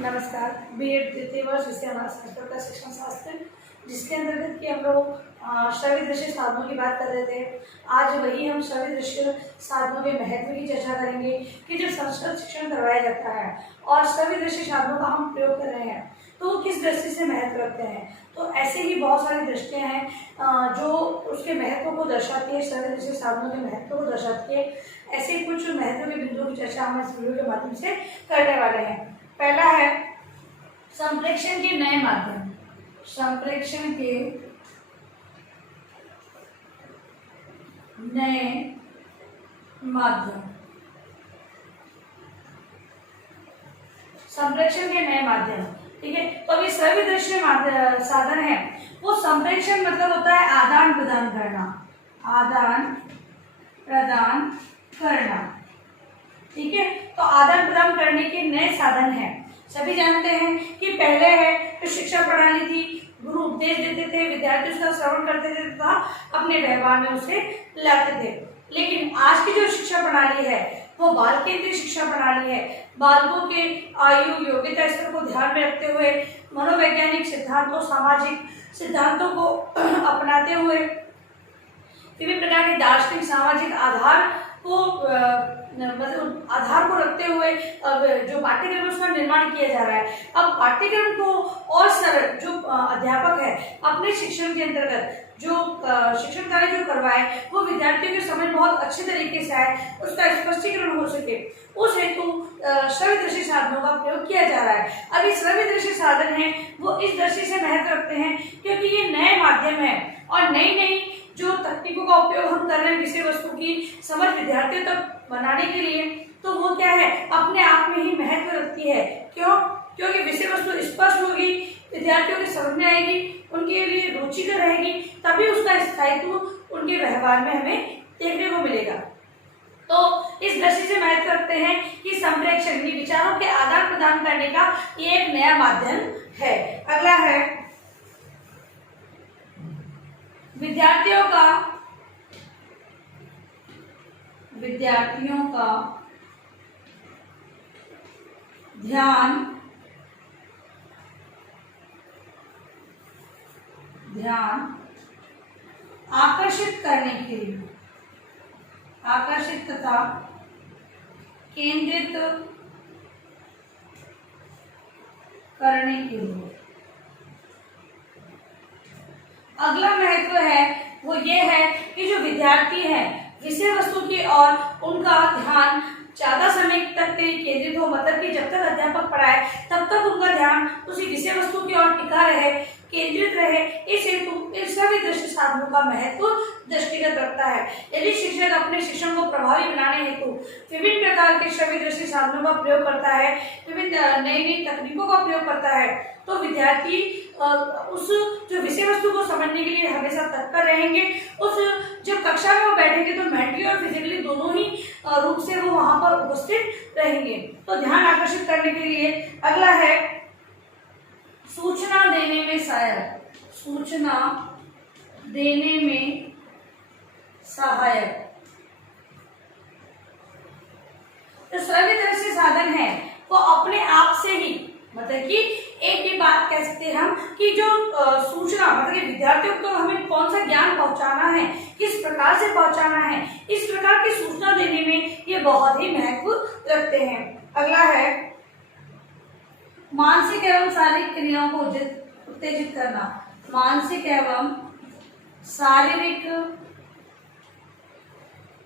नमस्कार। बीएड द्वितीय वर्ष विषय हमारा संस्कृत का शिक्षण शास्त्र, जिसके अंतर्गत कि हम लोग श्रव्य दृश्य साधनों की बात कर रहे थे। आज वही हम श्रव्य दृश्य साधनों के महत्व की चर्चा करेंगे कि जब संस्कृत शिक्षण करवाया जाता है और श्रव्य दृश्य साधनों का हम प्रयोग कर रहे हैं तो वो किस दृष्टि से महत्व रखते हैं। तो ऐसे ही बहुत सारी दृष्टियाँ हैं जो उसके महत्व को दर्शाती है, श्रव्य दृश्य साधनों के महत्व को दर्शाती है। ऐसे कुछ महत्व के बिंदुओं की चर्चा हम इस वीडियो के माध्यम से करने वाले हैं। पहला है संप्रेक्षण के नए माध्यम। संप्रेक्षण के नए माध्यम। संप्रेक्षण के नए माध्यम, ठीक है। तो अभी श्रव्य दृश्य साधन है वो संप्रेक्षण मतलब होता है आदान प्रदान करना, आदान प्रदान करना, ठीक है। तो आदान प्रदान करने के नए साधन हैं। सभी जानते हैं कि पहले है तो शिक्षा प्रणाली थी, गुरु उपदेश देते थे, विद्यार्थी उसका श्रवण करते थे तथा अपने व्यवहार में उसे लाते थे। लेकिन आज की जो शिक्षा प्रणाली है वो बाल केंद्रित शिक्षा प्रणाली है। बालकों के आयु योग्यता स्तर को ध्यान में रखते हुए मनोवैज्ञानिक सिद्धांतों, सामाजिक सिद्धांतों को अपनाते हुए विभिन्न प्रकार के दार्शनिक सामाजिक आधार को मतलब आधार को रखते हुए जो पाठ्यक्रम है उसका निर्माण किया जा रहा है। अब पाठ्यक्रम को और सरल जो अध्यापक है अपने शिक्षण के अंतर्गत जो शिक्षण कार्य जो करवाए वो विद्यार्थियों के समझ बहुत अच्छे तरीके से आए, उसका स्पष्टीकरण हो सके, उस हेतु श्रव्य दृश्य साधनों का प्रयोग किया जा रहा है। अब ये श्रव्य दृश्य साधन है वो इस दृष्टि से महत्व रखते हैं क्योंकि ये नए माध्यम है और नई नई जो तकनीकों का उपयोग हम कर रहे हैं विषय वस्तु की समझ विद्यार्थियों तक बनाने के लिए, तो वो क्या है अपने आप में ही महत्व रखती है। क्यों? क्योंकि विषय वस्तु स्पष्ट होगी, विद्यार्थियों के समझ में आएगी, उनके लिए रुचिकर रहेगी, तभी उसका स्थायित्व उनके व्यवहार में हमें देखने को मिलेगा। तो इस दृष्टि से महत्व रखते हैं कि संप्रेक्षण विचारों के आदान प्रदान करने का ये एक नया माध्यम है। अगला है विद्यार्थियों का ध्यान आकर्षित करने के लिए, आकर्षित तथा केंद्रित करने के लिए। अगला महत्व है वो ये है कि जो विद्यार्थी है विषय वस्तु की ओर उनका ध्यान ज्यादा समय तक केंद्रित हो, मतलब कि जब तक अध्यापक पढ़ाए तब तक उनका ध्यान उसी विषय वस्तु की ओर टिका रहे, केंद्रित रहे। इस हेतु इन सभी दृश्य साधनों का महत्व दृष्टिगत रखता है। यदि शिक्षक अपने शिक्षण को प्रभावी बनाने हेतु विभिन्न प्रकार के श्रव्य दृश्य साधनों का प्रयोग करता है, विभिन्न नई नई तकनीकों का प्रयोग करता है, तो विद्यार्थी उस जो विषय वस्तु को समझने के लिए हमेशा तत्पर रहेंगे। उस जब कक्षा में वो बैठेंगे तो मेंटली और फिजिकली दोनों ही रूप से वो वहां पर उपस्थित रहेंगे। तो ध्यान आकर्षित करने के लिए अगला है सूचना देने में सहायक। सूचना देने में सहायक तो श्रव्य दृश्य साधन है वो अपने आप से ही, मतलब कि एक ही बात कह सकते हैं हम कि जो सूचना मतलब कि विद्यार्थियों को हमें कौन सा ज्ञान पहुंचाना है, किस प्रकार से पहुंचाना है, इस प्रकार की सूचना देने में ये बहुत ही महत्व रखते हैं। अगला है मानसिक एवं शारीरिक क्रियाओं को उत्तेजित करना। मानसिक एवं शारीरिक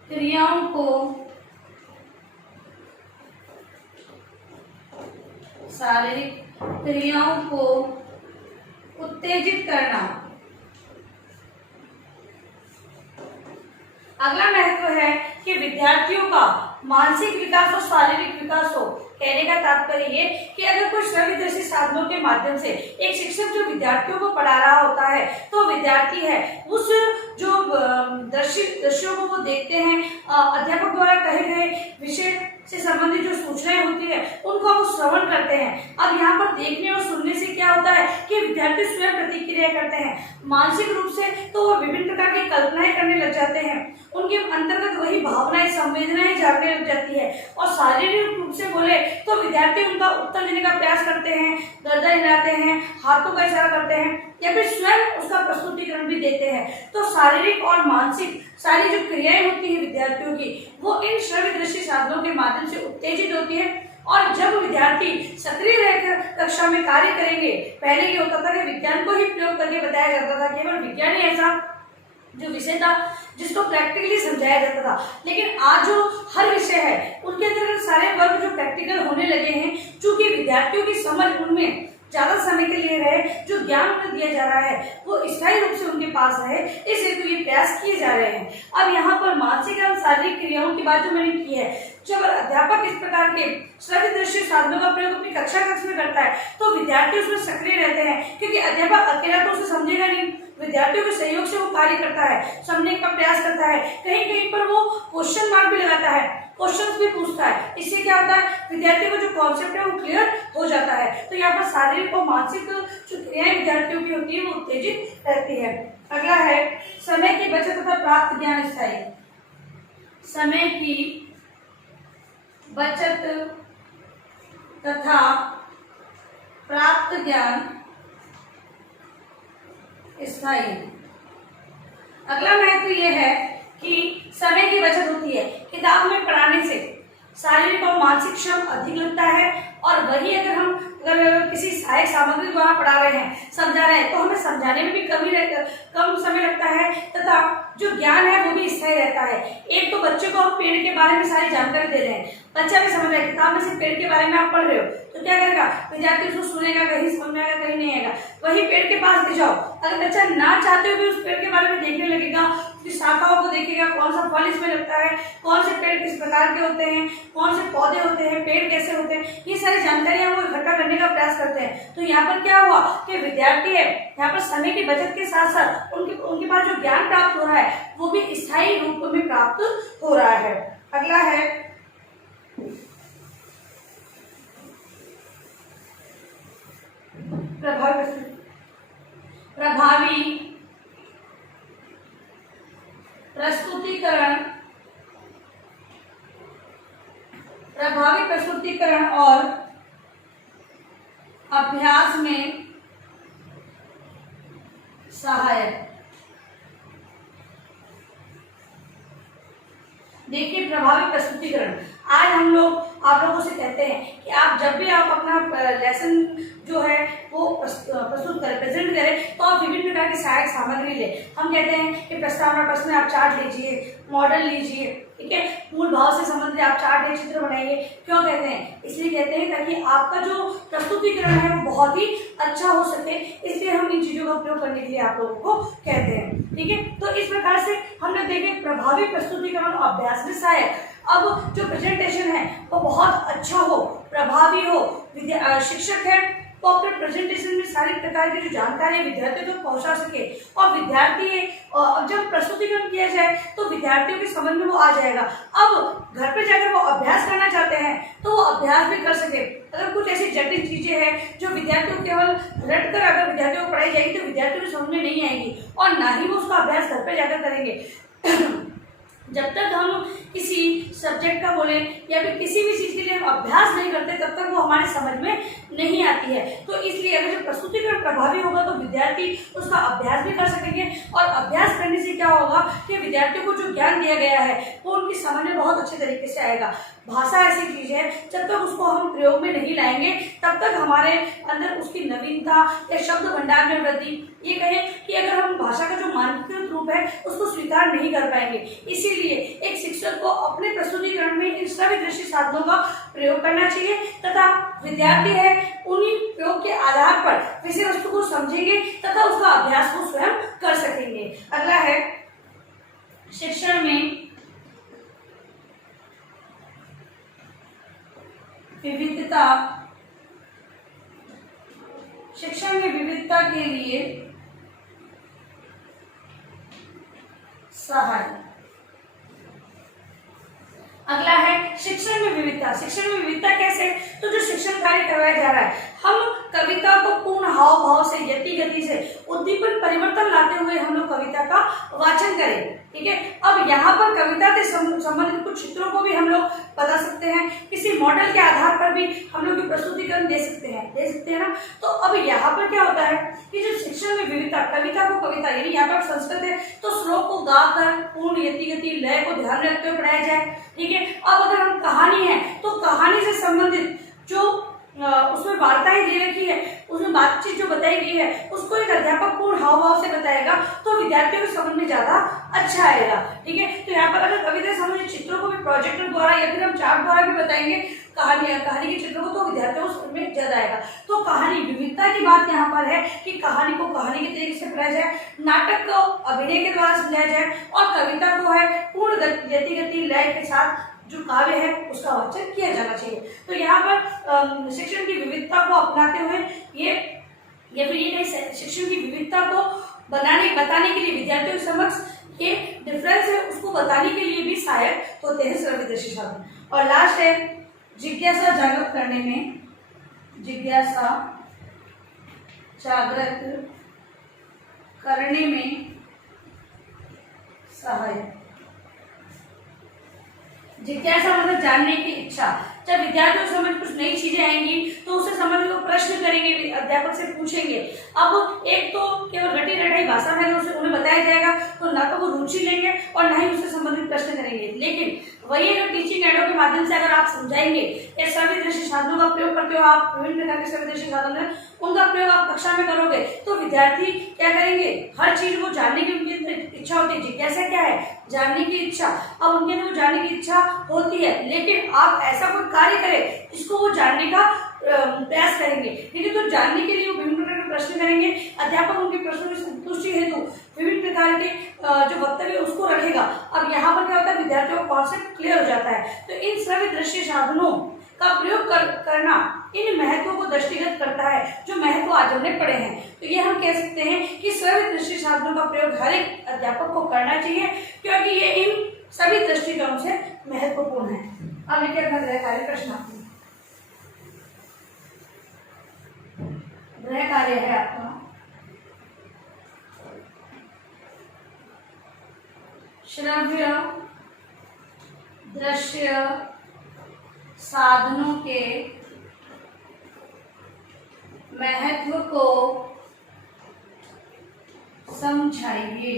क्रियाओं को उत्तेजित करना। अगला महत्व है कि विद्यार्थियों का मानसिक विकास और शारीरिक विकास हो। कहने का तात्पर्य ये कि अगर कोई श्रव्य दृश्य साधनों के माध्यम से एक शिक्षक जो विद्यार्थियों को पढ़ा रहा होता है तो विद्यार्थी है उस जो दृश्यों को वो देखते हैं, अध्यापक द्वारा कहे गए विषय से संबंधित जो सूचनाएं होती है उनको वो श्रवण करते हैं। अब यहाँ पर देखने और सुनने से क्या होता है कि विद्यार्थी स्वयं प्रतिक्रिया करते हैं। मानसिक रूप से तो वो विभिन्न प्रकार की कल्पनाएं करने लग जाते हैं, उनके अंतर्गत वही भावनाएं संवेदनाएं जागने लग जाती है। और शारीरिक रूप से बोले तो विद्यार्थी उनका उत्तर देने का प्रयास करते हैं, गर्दन हिलाते हैं, हाथों का इशारा करते हैं या फिर स्वयं उसका प्रस्तुतिकरण भी देते हैं। तो शारीरिक और मानसिक सारी जो क्रियाएं होती है विद्यार्थियों की, वो इन श्रव्य दृश्य साधनों के माध्यम से उत्तेजित होती है। और जब विद्यार्थी सक्रिय रहकर कक्षा में कार्य करेंगे, पहले ये होता था कि विज्ञान को ही प्रयोग करके बताया जाता था, केवल विज्ञान ही ऐसा जो विषय था जिसको प्रैक्टिकली समझाया जाता था। लेकिन आज जो हर विषय है उनके अंदर सारे वर्ग जो प्रैक्टिकल होने लगे हैं, चूंकि विद्यार्थियों की समझ उनमें ज्यादा समय के लिए रहे, जो ज्ञान उन्हें दिया जा रहा है वो स्थायी रूप से उनके पास रहे, इस हेतु ये प्रयास किए जा रहे हैं। अब यहाँ पर मानसिक एवं शारीरिक क्रियाओं की बात जो मैंने की है, जब अध्यापक इस प्रकार के श्रव्य दृश्य साधनों का प्रयोग अपनी कक्षा कक्ष में करता है तो विद्यार्थी उसमें सक्रिय रहते हैं, क्योंकि अध्यापक अकेला तो उसे समझेगा नहीं, विद्यार्थियों के सहयोग से वो कार्य करता है, समझने का प्रयास करता है, कहीं कहीं पर वो क्वेश्चन मार्क भी लगाता है, क्वेश्चंस भी पूछता है। इससे क्या होता है, विद्यार्थी को जो कॉन्सेप्ट है वो क्लियर हो जाता है। तो यहाँ पर शारीरिक और मानसिक जो क्रियाएं विद्यार्थियों की होती है वो उत्तेजित रहती है। अगला है समय की बचत तथा प्राप्त ज्ञान स्थायी। समय की बचत तथा प्राप्त ज्ञान स्थायी। अगला महत्व यह है कि समय की बचत होती है। किताब में पढ़ाने से शारीरिक और मानसिक श्रम अधिक लगता है, और वही अगर किसी सहायक सामग्री द्वारा पढ़ा रहे हैं, समझा रहे हैं, तो हमें समझाने में भी कम समय लगता है तथा जो ज्ञान है वो भी स्थायी रहता है। एक तो बच्चे को आप पेड़ के बारे में सारी जानकारी दे रहे हैं, बच्चा भी समझ रहा है, किताब में से पेड़ के बारे में आप पढ़ रहे हो तो क्या करेगा, विद्यार्थी उसको सुनेगा, कहीं समझ में आएगा, कहीं नहीं आएगा। वही पेड़ के पास ले जाओ, अगर बच्चा ना चाहते हुए उस पेड़ के बारे में देखने लगेगा, उसकी शाखाओं को देखेगा, कौन सा फल इसमें लगता है, कौन से पेड़ किस प्रकार के होते हैं, कौन से पौधे होते हैं, पेड़ कैसे होते हैं, ये सारी जानकारियां वो इकट्ठा करने का प्रयास करते हैं। तो यहाँ पर क्या हुआ कि विद्यार्थी है, यहाँ पर समय की बचत के साथ साथ उनके पास जो ज्ञान प्राप्त हो रहा है वो भी स्थायी रूप में प्राप्त हो रहा है। अगला है प्रभावी प्रस्तुतिकरण और अभ्यास में सहायक। देखिए, प्रभावी प्रस्तुतिकरण, आज हम लोग आप लोगों से कहते हैं कि आप जब भी आप अपना लेसन जो है वो प्रस्तुत करें, प्रेजेंट करें, तो आप विभिन्न प्रकार की सहायक सामग्री लें। हम कहते हैं कि प्रस्तावना प्रश्न में आप चार्ट लीजिए, मॉडल लीजिए, ठीक है, मूल भाव से संबंधित आप चार्ट या चित्र बनाइए। क्यों कहते हैं, इसलिए कहते हैं ताकि आपका जो प्रस्तुतिकरण है वो बहुत ही अच्छा हो सके, इसलिए हम इन चीजों का उपयोग करने के लिए आप लोगों को कहते हैं। ठीक है, तो इस प्रकार से हमने देखे प्रभावी प्रस्तुतिकरण और अभ्यास में सहायक। अब जो प्रेजेंटेशन है वो बहुत अच्छा हो, प्रभावी हो, शिक्षक है तो अपने प्रेजेंटेशन में सारी प्रकार की जो जानकारी विद्यार्थियों तक पहुंचा सके, और विद्यार्थी जब प्रस्तुतिकरण किया जाए तो विद्यार्थियों के समझ में वो आ जाएगा। अब घर पे जाकर वो अभ्यास करना चाहते हैं तो वो अभ्यास भी कर सके। अगर कुछ ऐसी जटिल चीजें हैं जो विद्यार्थियों केवल रट कर अगर विद्यार्थियों को पढ़ाई जाएगी तो विद्यार्थियों को समझ में नहीं आएगी, और ना ही वो उसका अभ्यास घर पे जाकर करेंगे। जब तक हम किसी सब्जेक्ट का बोले या फिर किसी भी चीज के लिए हम अभ्यास नहीं करते तब तक वो हमारे समझ में नहीं आती है। तो इसलिए अगर जब प्रस्तुतिकरण प्रभावी होगा तो विद्यार्थी उसका अभ्यास भी कर सकेंगे, और अभ्यास करने से क्या होगा कि विद्यार्थियों को जो ज्ञान दिया गया है वो उनकी समझ में बहुत अच्छे तरीके से आएगा। भाषा ऐसी चीज है, जब तक उसको हम प्रयोग में नहीं लाएंगे तब तक हमारे अंदर उसकी नवीनता या शब्द भंडार में वृद्धि, ये कहें कि अगर हम भाषा का जो मानकीकृत रूप है उसको स्वीकार नहीं कर पाएंगे। इसीलिए एक शिक्षक को अपने प्रस्तुतिकरण में इन सभी दृश्य साधनों का प्रयोग करना चाहिए, तथा विद्यार्थी है उन्हीं प्रयोग के आधार पर विषय वस्तु को समझेंगे तथा उसका अभ्यास को स्वयं कर सकेंगे। अगला है शिक्षण में विविधता। शिक्षण में विविधता के लिए सहायक। अगला है शिक्षण में विविधता। शिक्षण में विविधता कैसे, तो जो शिक्षण कार्य करवाया जा रहा है। हम कविता को पूर्ण हाव भाव से, यति गति से, उद्दीपन परिवर्तन लाते हुए हम लोग कविता का वाचन करें। ठीक है, अब यहाँ पर कविता से संबंधित कुछ चित्रों को भी हम लोग बता सकते हैं, किसी मॉडल के आधार पर भी हम लोग प्रस्तुतिकरण दे सकते हैं ना। तो अब यहाँ पर क्या होता है कि जो शिक्षण में विविधता, कविता को कविता, यानी यहाँ पर संस्कृत है तो श्लोक को गाकर पूर्ण यति गति लय को ध्यान में रखते हुए पढ़ाया जाए। ठीक है, अब अगर हम कहानी है तो कहानी से संबंधित जो उसमें वार्ताएं दे रखी है, उसमें बातचीत जो बताई गई है, उसको एक अध्यापक पूर्ण हाव भाव से बताएगा तो विद्यार्थियों को समझ में ज्यादा अच्छा आएगा। ठीक है, तो यहाँ पर अगर कविता संबंधित चित्रों को भी प्रोजेक्टर द्वारा या फिर हम चार्ट द्वारा भी बताएंगे कहानी के चित्रों को, तो विद्यार्थियों को समझ में ज्यादा आएगा। तो कहानी विविधता की बात यहाँ पर है कि कहानी को कहानी के तरीके से पढ़ाया जाए, नाटक को अभिनय के द्वारा समझाया जाए और कविता को है पूर्ण यति गति लय के साथ जो काव्य है उसका वाचन किया जाना चाहिए। तो यहाँ पर शिक्षण की विविधता को अपनाते हुए ये शिक्षण की विविधता को बताने के लिए विद्यार्थियों के समक्ष ये डिफरेंस है उसको बताने के लिए भी सहायक होते हैं श्रव्यदर्शी साधन। और लास्ट है जिज्ञासा जागृत करने में सहायक। जिज्ञासा मतलब जानने की इच्छा। जब विद्यार्थियों को समझ कुछ नई चीजें आएंगी तो उसे समझ को प्रश्न करेंगे, अध्यापक से पूछेंगे। अब एक तो केवल रटी रटाई भाषा में उसे उन्हें बताया जाएगा तो ना तो वो रुचि लेंगे और ना ही उससे संबंधित प्रश्न करेंगे। लेकिन वही अगर टीचिंग एडों के माध्यम से अगर आप समझाएंगे या श्रव्यदर्शी साधनों का प्रयोग करते हो, आप विभिन्न प्रकार के श्रव्यदर्शी साधन है उनका प्रयोग आप कक्षा में करोगे तो विद्यार्थी क्या करेंगे, हर चीज को जानने की उनकी इच्छा होती है। जिज्ञासा क्या है, जानने की इच्छा। अब उनके अंदर जानने की इच्छा होती है, लेकिन आप ऐसा कोई कार्य करें जिसको वो जानने का प्रयास करेंगे। ठीक है, तो जानने के लिए वो विभिन्न प्रकार के प्रश्न करेंगे, अध्यापक उनके प्रश्नों की संतुष्टि हेतु विभिन्न प्रकार के जो वक्तव्य उसको रखेगा। अब यहाँ पर क्या होता है, विद्यार्थियों का कॉन्सेप्ट क्लियर हो जाता है। तो इन श्रव्यदर्शी साधनों का प्रयोग करना इन महत्वों को दृष्टिगत करता है जो महत्व आज हमने पढ़े हैं। तो ये हम कह सकते हैं कि श्रव्यदर्शी साधनों का प्रयोग हर एक अध्यापक को करना चाहिए क्योंकि ये इन सभी दृष्टिकोणों से महत्वपूर्ण है। अब लिखे अपना गृह कार्य प्रश्नावली। गृह कार्य है आपका श्रव्य दृश्य साधनों के महत्व को समझाइए।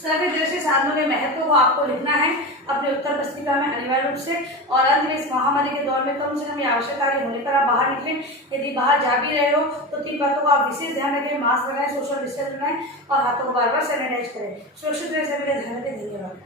श्रव्यदर्शी साधनों के महत्व को आपको लिखना है अपने उत्तर पुस्तिका में अनिवार्य रूप से। और अंत में इस महामारी के दौर में कम से कम ये आवश्यक कार्य होने पर आप बाहर निकलें। यदि बाहर जा भी रहे हो तो 3 बातों का आप विशेष ध्यान रखें, मास्क लगाएं, सोशल डिस्टेंस बनाएं और हाथों को बार बार सैनिटाइज करें। सुरक्षित रहे, सभी का ध्यान रखें। धन्यवाद।